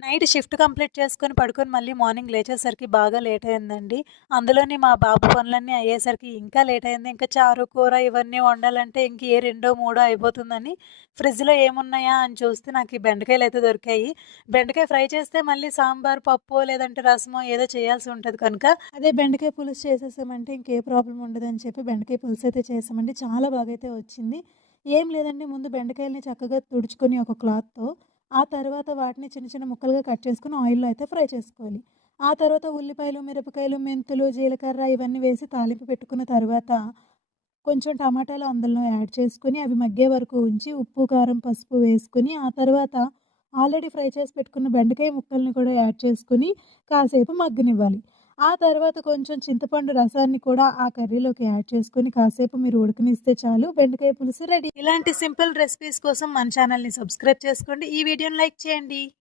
Night shift complete చేసుకొని పడుకొని మళ్ళీ మార్నింగ్ లేచేసరికి బాగా లేట్ అయిందండి. అందులోని మా బాబు పనులన్నీ అయ్యేసరికి ఇంకా లేట్ అయింది. ఇంకా చారు, కూర ఇవన్నీ వండాలంటే ఇంక ఏ రెండో, మూడో అయిపోతుందని ఫ్రిడ్జ్‌లో ఏమున్నాయా అని చూస్తే నాకు ఈ బెండకాయలయితే దొరికాయి. బెండకాయ ఫ్రై చేస్తే మళ్ళీ సాంబార్, పప్పో లేదంటే రసమో ఏదో చేయాల్సి ఉంటది కనుక అదే బెండకాయ పులుసు చేసేసామంటే ఇంకే ప్రాబ్లమ్ ఉండదని చెప్పి బెండకాయ పులుసయితే చేశామండి. చాలా బాగైతే వచ్చింది. ఏం లేదండి ముందు బెండకాయలని చక్కగా తుడుచుకొని ఒక క్లాత్‌తో ఆ తర్వాత వాటిని చిన్న చిన్న ముక్కలుగా కట్ చేసుకొని ఆయిల్‌లో అయితే ఫ్రై చేసుకోవాలి. ఆ తర్వాత ఉల్లిపాయలు, మిరపకాయలు, మెంతులు, జీలకర్ర ఇవన్నీ వేసి తాలింపు పెట్టుకున్న తర్వాత కొంచెం టమాటాలు అందులో యాడ్ చేసుకొని అవి మగ్గే వరకు ఉంచి ఉప్పు, కారం, పసుపు వేసుకొని ఆ తర్వాత ఆల్రెడీ ఫ్రై చేసి పెట్టుకున్న బెండకాయ ముక్కల్ని కూడా యాడ్ చేసుకొని కాసేపు మగ్గనివ్వాలి. ఆ తర్వాత కొంచెం చింతపండు రసాన్ని కూడా ఆ కర్రీలోకి యాడ్ చేసుకొని కాసేపు మీరు ఉడకనిస్తే చాలు బెండకాయ పులుసు రెడీ. ఇలాంటి సింపుల్ రెసిపీస్ కోసం మన ఛానల్‌ని సబ్స్క్రైబ్ చేసుకోండి. ఈ వీడియోని లైక్ చేయండి.